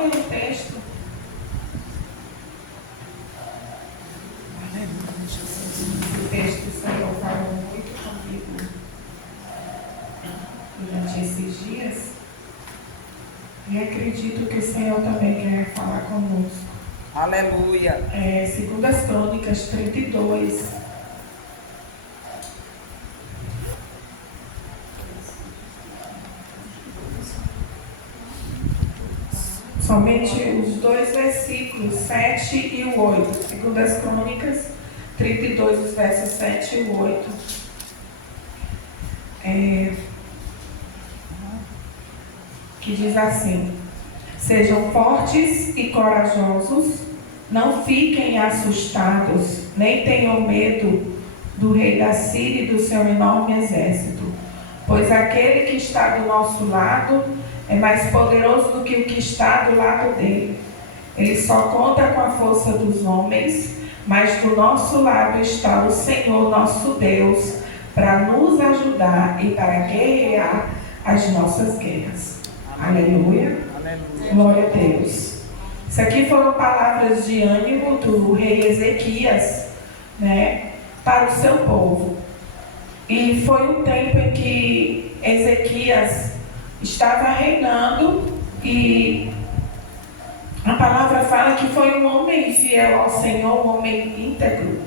ler o texto. O texto do Senhor falou muito comigo durante esses dias. E acredito que o Senhor também quer falar conosco. Aleluia. 2 Crônicas 32. Somente os 2 versículos, 7 e o 8. 2 Crônicas 32, os versos 7 e o 8. Que diz assim: sejam fortes e corajosos, não fiquem assustados, nem tenham medo do rei da Síria e do seu enorme exército, pois aquele que está do nosso lado é mais poderoso do que o que está do lado dele. Ele só conta com a força dos homens, mas do nosso lado está o Senhor nosso Deus, para nos ajudar e para guerrear as nossas guerras. Aleluia. Aleluia. Glória a Deus. Isso aqui foram palavras de ânimo do rei Ezequias, para o seu povo. E foi um tempo em que Ezequias estava reinando e a palavra fala que foi um homem fiel ao Senhor, um homem íntegro,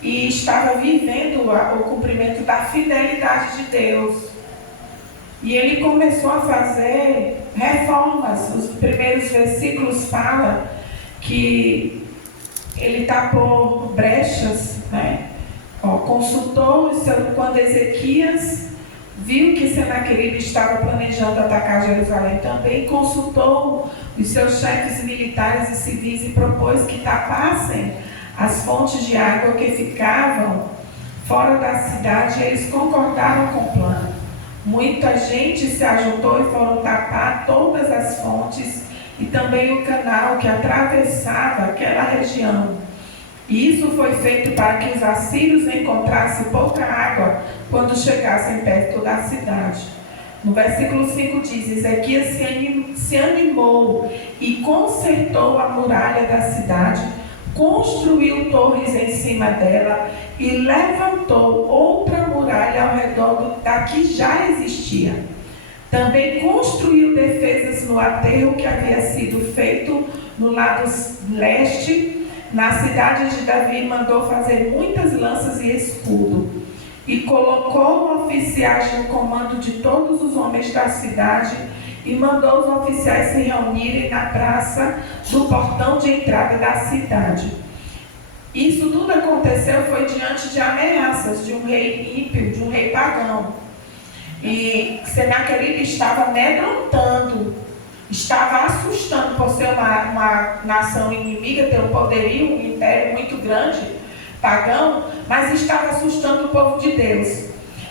e estava vivendo o cumprimento da fidelidade de Deus. E ele começou a fazer reformas. Os primeiros versículos falam que ele tapou brechas, consultou quando Ezequias viu que Senaqueribe estava planejando atacar Jerusalém também, consultou os seus chefes militares e civis e propôs que tapassem as fontes de água que ficavam fora da cidade, e eles concordaram com o plano. Muita gente se ajuntou e foram tapar todas as fontes e também o canal que atravessava aquela região. E isso foi feito para que os assírios encontrassem pouca água quando chegassem perto da cidade. No versículo 5 diz: Ezequias se animou e consertou a muralha da cidade, construiu torres em cima dela e levantou outra muralha ao redor da que já existia. Também construiu defesas no aterro que havia sido feito no lado leste. Na cidade de Davi mandou fazer muitas lanças e escudo, e colocou oficiais no comando de todos os homens da cidade, e mandou os oficiais se reunirem na praça do portão de entrada da cidade. Isso tudo aconteceu foi diante de ameaças de um rei ímpio, de um rei pagão. E Senaqueribe estava amedrontando, estava assustando por ser uma nação inimiga, ter um poderio, um império muito grande, pagão, mas estava assustando o povo de Deus.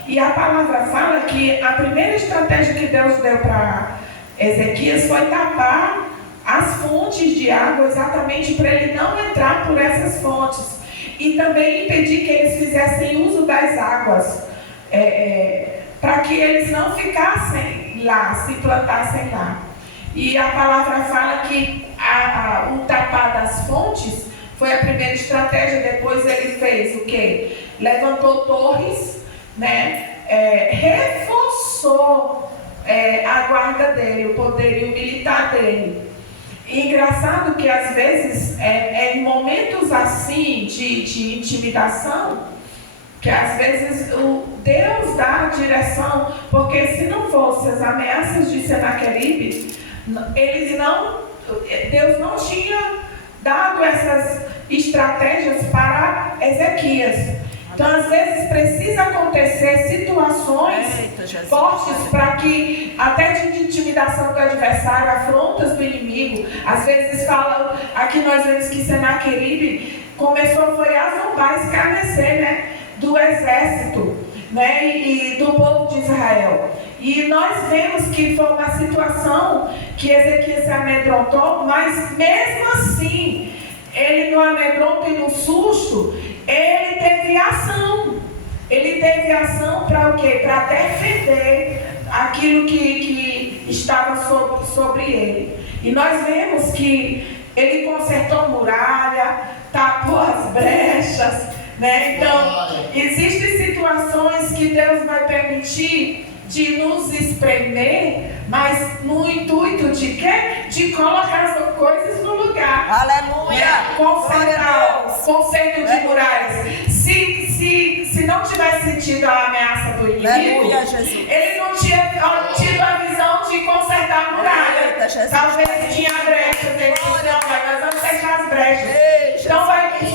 E a palavra fala que a primeira estratégia que Deus deu para Ezequias foi tapar as fontes de água, exatamente para ele não entrar por essas fontes, e também impedir que eles fizessem uso das águas, para que eles não ficassem lá, se plantassem lá. E a palavra fala que o tapar das fontes foi a primeira estratégia. Depois ele fez o quê? Levantou torres, reforçou a guarda dele, o poderio militar dele. E engraçado que às vezes, em momentos assim de intimidação, que às vezes Deus dá a direção, porque se não fossem as ameaças de Senaqueribe, Deus não tinha dado essas estratégias para Ezequias. Então, às vezes, precisa acontecer situações fortes para que, até de intimidação do adversário, afrontas do inimigo. Às vezes falam, aqui nós vemos que Senaqueribe foi a zombar, escarnecer, do exército, e do povo de Israel. E nós vemos que foi uma situação que Ezequias se amedrontou, mas mesmo assim, ele no amedronto e no susto, ele teve ação. Ele teve ação para o quê? Para defender aquilo que estava sobre ele. E nós vemos que ele consertou muralha, tapou as brechas, né? Então, existem situações que Deus vai permitir de nos espremer, mas no intuito de quê? De colocar as coisas no lugar. Aleluia! Consertar, conserto de muralhas. Se não tivesse sentido a ameaça do inimigo, ele não tinha tido a visão de consertar a muralha. Talvez tinha brecha, ele disse, não, nós vamos fechar as brechas. Então vai ter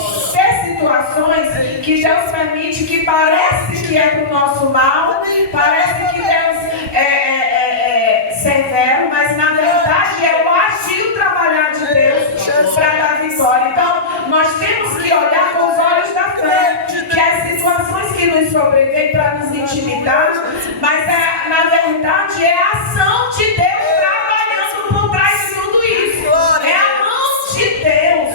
situações que Deus permite que parece que é para o nosso mal, parece que Deus é severo, mas na verdade é o agir, o trabalhar de Deus para dar vitória. Então nós temos que olhar com os olhos da fé, que as situações que nos sobrevêm para nos intimidar, mas na verdade é a ação de Deus trabalhando por trás de tudo isso. É a mão de Deus.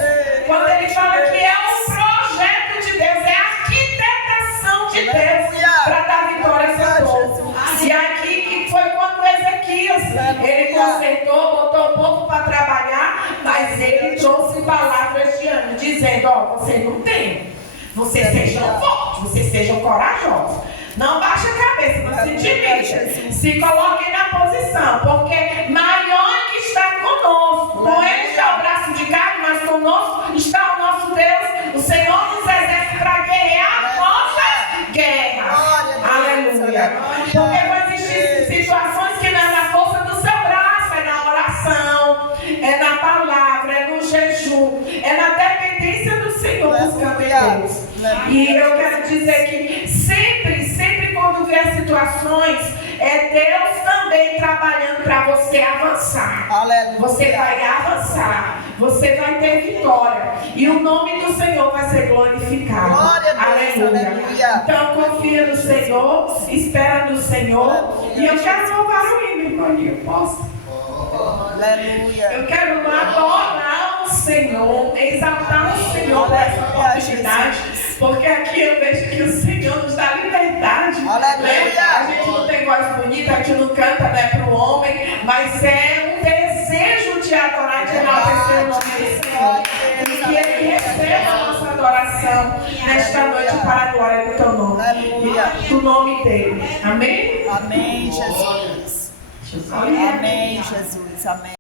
Quando ele fala que é o projeto de Deus, é a arquitetação de Deus para dar vitória a seu povo. E aqui que foi quando Ezequias, ele consertou, botou o povo para trabalhar, mas ele trouxe palavras de ânimo, dizendo, ó, você não tem. Vocês sejam fortes, vocês sejam corajosos. Não baixe a cabeça, não se intimide. Se coloquem na posição, porque maior é que está conosco. Com ele está o braço de carne, mas conosco está o nosso Deus, o Senhor dos exércitos, para guerrear a nossa guerra. Aleluia. Porque vai existir situações que não é na força do seu braço, é na oração, é na palavra, é no jejum, é na dependência do Senhor, buscando Deus. E eu quero dizer que sempre quando vier situações, é Deus também trabalhando para você avançar. Aleluia. Você vai avançar, você vai ter vitória, e o nome do Senhor vai ser glorificado. Aleluia. Então confia no Senhor, espera no Senhor. E eu quero louvar o hino, irmãozinho, posso? Aleluia. Eu quero adorar o Senhor, exaltar o Senhor por essa oportunidade, porque aqui eu vejo que o Senhor nos dá liberdade. Aleluia. A gente não tem voz bonita, a gente não canta, né, para o homem, mas é um desejo de adorar, de enaltecer o nome do Senhor. E que Ele receba a nossa adoração nesta noite para a glória do Teu nome. Aleluia. Do nome dEle. Amém? Amém, Jesus. Amém, Jesus. Amém.